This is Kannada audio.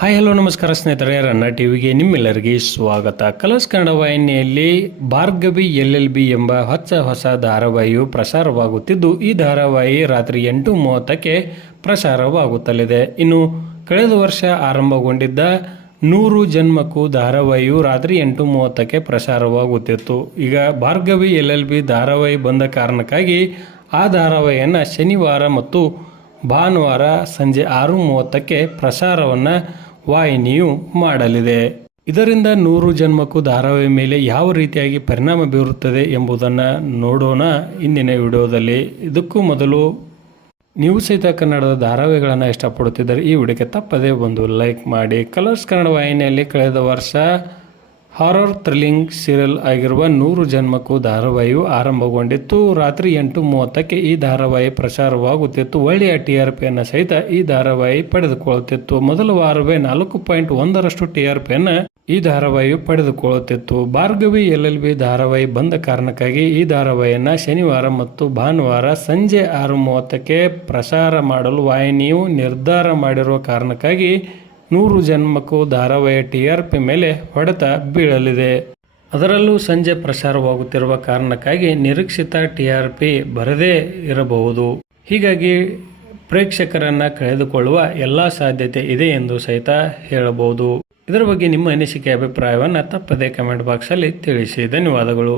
ಹಾಯ್, ಹಲೋ, ನಮಸ್ಕಾರ ಸ್ನೇಹಿತರೆ, ರನ್ನ ಟಿವಿಗೆ ನಿಮ್ಮೆಲ್ಲರಿಗೆ ಸ್ವಾಗತ. ಕಲರ್ಸ್ ಕನ್ನಡ ವಾಹಿನಿಯಲ್ಲಿ ಭಾರ್ಗವಿ ಎಲ್ ಎಲ್ ಬಿ ಎಂಬ ಹೊಸ ಹೊಸ ಧಾರಾವಾಹಿಯು ಪ್ರಸಾರವಾಗುತ್ತಿದ್ದು, ಈ ಧಾರಾವಾಹಿ ರಾತ್ರಿ ಎಂಟು ಮೂವತ್ತಕ್ಕೆ ಪ್ರಸಾರವಾಗುತ್ತಲಿದೆ. ಇನ್ನು ಕಳೆದ ವರ್ಷ ಆರಂಭಗೊಂಡಿದ್ದ ನೂರು ಜನ್ಮಕ್ಕೂ ಧಾರಾವಾಹಿಯು ರಾತ್ರಿ ಎಂಟು ಮೂವತ್ತಕ್ಕೆ ಪ್ರಸಾರವಾಗುತ್ತಿತ್ತು. ಈಗ ಭಾರ್ಗವಿ ಎಲ್ ಎಲ್ ಬಿ ಧಾರಾವಾಹಿ ಬಂದ ಕಾರಣಕ್ಕಾಗಿ ಆ ಧಾರಾವಾಹಿಯನ್ನು ಶನಿವಾರ ಮತ್ತು ಭಾನುವಾರ ಸಂಜೆ ಆರು ಮೂವತ್ತಕ್ಕೆ ಪ್ರಸಾರವನ್ನು ವಾಹಿನಿಯು ಮಾಡಲಿದೆ. ಇದರಿಂದ ನೂರು ಜನ್ಮಕ್ಕೂ ಧಾರಾವಾಹಿ ಮೇಲೆ ಯಾವ ರೀತಿಯಾಗಿ ಪರಿಣಾಮ ಬೀರುತ್ತದೆ ಎಂಬುದನ್ನು ನೋಡೋಣ ಇಂದಿನ ವಿಡಿಯೋದಲ್ಲಿ. ಇದಕ್ಕೂ ಮೊದಲು ನೀವು ಸಹಿತ ಕನ್ನಡದ ಧಾರಾವಾಹಿಗಳನ್ನು ಇಷ್ಟಪಡುತ್ತಿದ್ದರೆ ಈ ವಿಡಿಯೋಕ್ಕೆ ತಪ್ಪದೇ ಒಂದು ಲೈಕ್ ಮಾಡಿ. ಕಲರ್ಸ್ ಕನ್ನಡ ವಾಹಿನಿಯಲ್ಲಿ ಕಳೆದ ವರ್ಷ ಹಾರರ್ ಥ್ರಿಲ್ಲಿಂಗ್ ಸೀರಿಯಲ್ ಆಗಿರುವ ನೂರು ಜನ್ಮಕ್ಕೂ ಧಾರಾವಾಹಿಯು ಆರಂಭಗೊಂಡಿತ್ತು. ರಾತ್ರಿ ಎಂಟು ಮೂವತ್ತಕ್ಕೆ ಈ ಧಾರಾವಾಹಿ ಪ್ರಸಾರವಾಗುತ್ತಿತ್ತು. ಒಳ್ಳೆಯ ಟಿ ಆರ್ ಪಿಯನ್ನು ಸಹಿತ ಈ ಧಾರಾವಾಹಿ ಪಡೆದುಕೊಳ್ಳುತ್ತಿತ್ತು. ಮೊದಲ ವಾರವೇ ನಾಲ್ಕು ಪಾಯಿಂಟ್ ಒಂದರಷ್ಟು ಟಿ ಆರ್ ಪಿಯನ್ನು ಈ ಧಾರಾವಾಹಿಯು ಪಡೆದುಕೊಳ್ಳುತ್ತಿತ್ತು. ಭಾರ್ಗವಿ ಎಲ್ ಎಲ್ ಬಿ ಧಾರಾವಾಹಿ ಬಂದ ಕಾರಣಕ್ಕಾಗಿ ಈ ಧಾರಾವಾಹಿಯನ್ನು ಶನಿವಾರ ಮತ್ತು ಭಾನುವಾರ ಸಂಜೆ ಆರು ಮೂವತ್ತಕ್ಕೆ ಪ್ರಸಾರ ಮಾಡಲು ವಾಹಿನಿಯು ನಿರ್ಧಾರ ಮಾಡಿರುವ ಕಾರಣಕ್ಕಾಗಿ ನೂರು ಜನ್ಮಕ್ಕೂ ಧಾರಾವಾಹಿಯ ಟಿ ಆರ್ ಪಿ ಮೇಲೆ ಹೊಡೆತ ಬೀಳಲಿದೆ. ಅದರಲ್ಲೂ ಸಂಜೆ ಪ್ರಸಾರವಾಗುತ್ತಿರುವ ಕಾರಣಕ್ಕಾಗಿ ನಿರೀಕ್ಷಿತ ಟಿ ಆರ್ ಪಿ ಬರದೇ ಇರಬಹುದು. ಹೀಗಾಗಿ ಪ್ರೇಕ್ಷಕರನ್ನ ಕಳೆದುಕೊಳ್ಳುವ ಎಲ್ಲ ಸಾಧ್ಯತೆ ಇದೆ ಎಂದು ಸಹಿತ ಹೇಳಬಹುದು. ಇದರ ಬಗ್ಗೆ ನಿಮ್ಮ ಅನಿಸಿಕೆ, ಅಭಿಪ್ರಾಯವನ್ನು ತಪ್ಪದೇ ಕಮೆಂಟ್ ಬಾಕ್ಸಲ್ಲಿ ತಿಳಿಸಿ. ಧನ್ಯವಾದಗಳು.